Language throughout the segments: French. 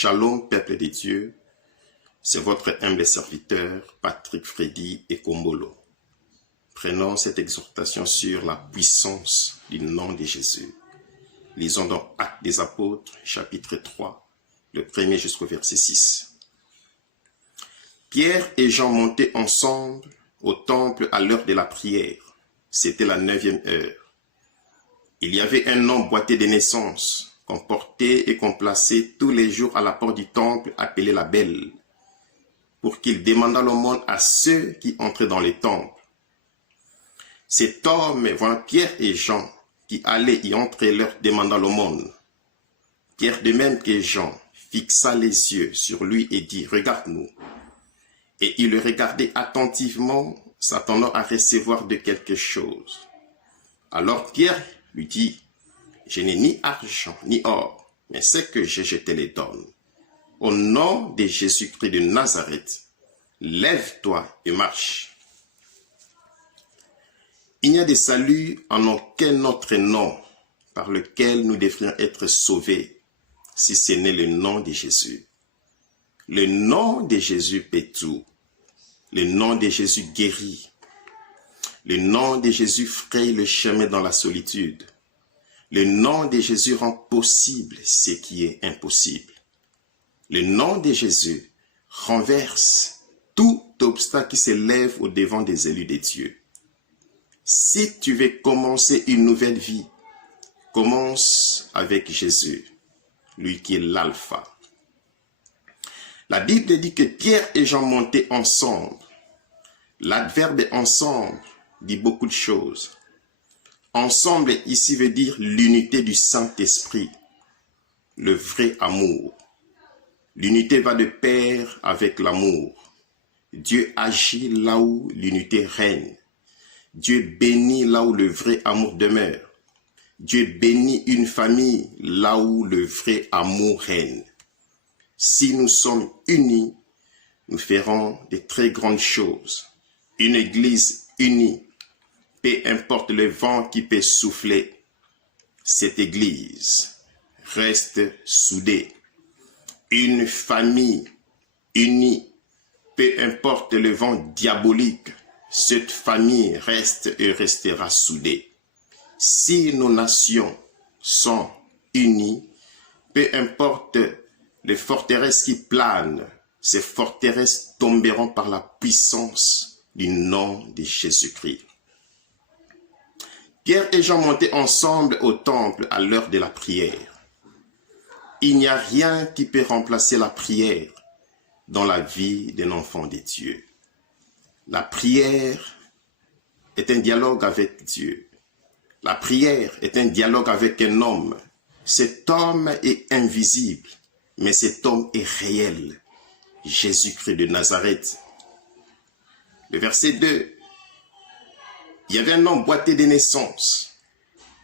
Shalom, peuple de Dieu, c'est votre humble serviteur, Patrick Freddy Ekombolo. Prenons cette exhortation sur la puissance du nom de Jésus. Lisons dans Actes des Apôtres, chapitre 3, le 1er jusqu'au verset 6. Pierre et Jean montaient ensemble au temple à l'heure de la prière. C'était la 9e heure. Il y avait un homme boité de naissance, qu'on portait et qu'on plaçait tous les jours à la porte du temple appelé la Belle, pour qu'il demandât l'aumône à ceux qui entraient dans le temple. Cet homme, voyant Pierre et Jean qui allaient y entrer, leur demanda l'aumône. Pierre, de même que Jean, fixa les yeux sur lui et dit « Regarde-nous ». Et il le regardait attentivement, s'attendant à recevoir de quelque chose. Alors Pierre lui dit « Je n'ai ni argent ni or, mais ce que j'ai, je te les donne. Au nom de Jésus-Christ de Nazareth, lève-toi et marche. » Il n'y a de salut en aucun autre nom par lequel nous devrions être sauvés, si ce n'est le nom de Jésus. Le nom de Jésus paie tout. Le nom de Jésus guérit. Le nom de Jésus fraye le chemin dans la solitude. Le nom de Jésus rend possible ce qui est impossible. Le nom de Jésus renverse tout obstacle qui se lève au devant des élus de Dieu. Si tu veux commencer une nouvelle vie, commence avec Jésus, lui qui est l'alpha. La Bible dit que Pierre et Jean montaient ensemble. L'adverbe ensemble dit beaucoup de choses. Ensemble ici veut dire l'unité du Saint-Esprit, le vrai amour. L'unité va de pair avec l'amour. Dieu agit là où l'unité règne. Dieu bénit là où le vrai amour demeure. Dieu bénit une famille là où le vrai amour règne. Si nous sommes unis, nous ferons de très grandes choses. Une église unie, peu importe le vent qui peut souffler, cette église reste soudée. Une famille unie, peu importe le vent diabolique, cette famille reste et restera soudée. Si nos nations sont unies, peu importe les forteresses qui planent, ces forteresses tomberont par la puissance du nom de Jésus-Christ. Pierre et Jean montaient ensemble au temple à l'heure de la prière. Il n'y a rien qui peut remplacer la prière dans la vie d'un enfant de Dieu. La prière est un dialogue avec Dieu. La prière est un dialogue avec un homme. Cet homme est invisible, mais cet homme est réel. Jésus-Christ de Nazareth. Le verset 2. Il y avait un homme boité de naissance.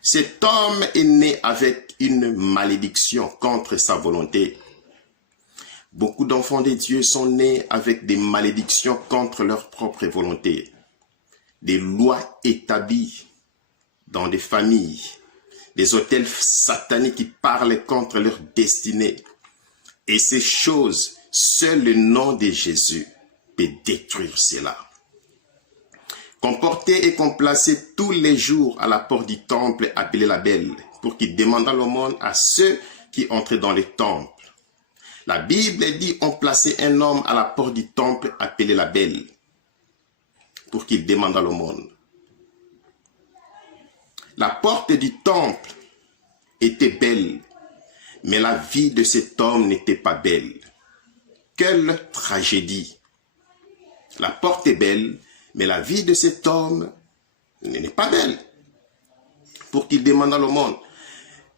Cet homme est né avec une malédiction contre sa volonté. Beaucoup d'enfants de Dieu sont nés avec des malédictions contre leur propre volonté. Des lois établies dans des familles. Des autels sataniques qui parlent contre leur destinée. Et ces choses, seul le nom de Jésus peut détruire cela. Qu'on portait et qu'on plaçait tous les jours à la porte du temple appelé la Belle, pour qu'il demandât l'aumône à ceux qui entraient dans le temple. La Bible dit on plaçait un homme à la porte du temple appelé la Belle, pour qu'il demandât l'aumône. La porte du temple était belle, mais la vie de cet homme n'était pas belle. Quelle tragédie! La porte est belle, mais la vie de cet homme n'est pas belle, pour qu'il demande l'aumône.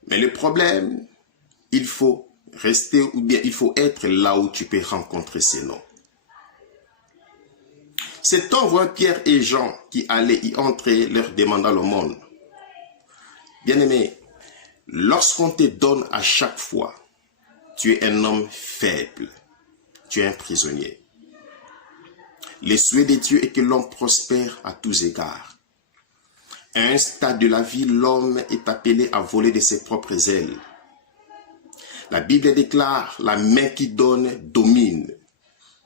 Mais le problème, il faut rester ou bien il faut être là où tu peux rencontrer ces noms. Cet homme voit Pierre et Jean qui allaient y entrer, leur demandant l'aumône. Bien-aimé, lorsqu'on te donne à chaque fois, tu es un homme faible, tu es un prisonnier. Le souhait de Dieu est que l'homme prospère à tous égards. À un stade de la vie, l'homme est appelé à voler de ses propres ailes. La Bible déclare, la main qui donne domine.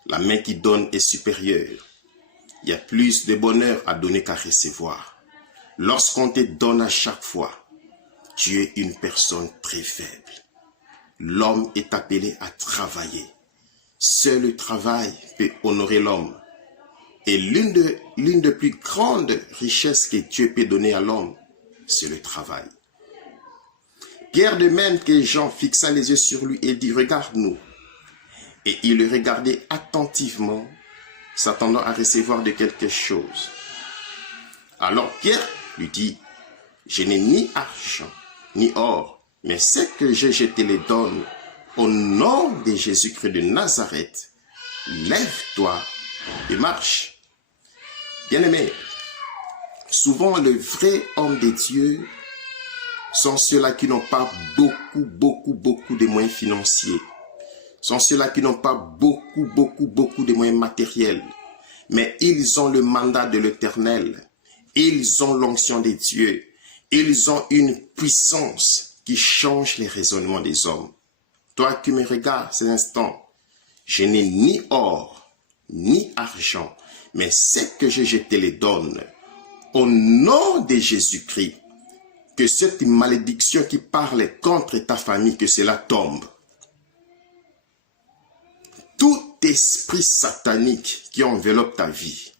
La main qui donne est supérieure. Il y a plus de bonheur à donner qu'à recevoir. Lorsqu'on te donne à chaque fois, tu es une personne très faible. L'homme est appelé à travailler. Seul le travail peut honorer l'homme. Et l'une des plus grandes richesses que Dieu peut donner à l'homme, c'est le travail. Pierre, de même que Jean fixa les yeux sur lui et dit, regarde-nous. Et il le regardait attentivement, s'attendant à recevoir de quelque chose. Alors Pierre lui dit, je n'ai ni argent, ni or, mais ce que j'ai, je te les donne. Au nom de Jésus-Christ de Nazareth, lève-toi et marche. Bien-aimé, souvent les vrais hommes de Dieu sont ceux-là qui n'ont pas beaucoup de moyens financiers. Sont ceux-là qui n'ont pas beaucoup de moyens matériels. Mais ils ont le mandat de l'Éternel. Ils ont l'onction de Dieu. Ils ont une puissance qui change les raisonnements des hommes. Toi qui me regardes ces instants, je n'ai ni or, ni argent, mais ce que j'ai, je te les donne. Au nom de Jésus-Christ, que cette malédiction qui parle contre ta famille, que cela tombe. Tout esprit satanique qui enveloppe ta vie,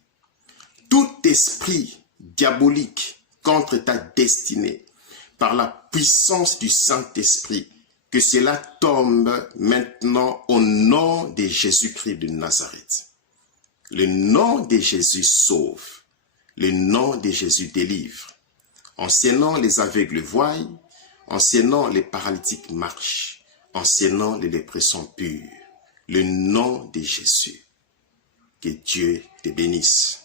tout esprit diabolique contre ta destinée, par la puissance du Saint-Esprit, que cela tombe maintenant au nom de Jésus-Christ de Nazareth. Le nom de Jésus sauve, le nom de Jésus délivre. En ces noms, les aveugles voient, en ces noms, les paralytiques marchent, en ces noms, les lépreux sont purs. Le nom de Jésus. Que Dieu te bénisse.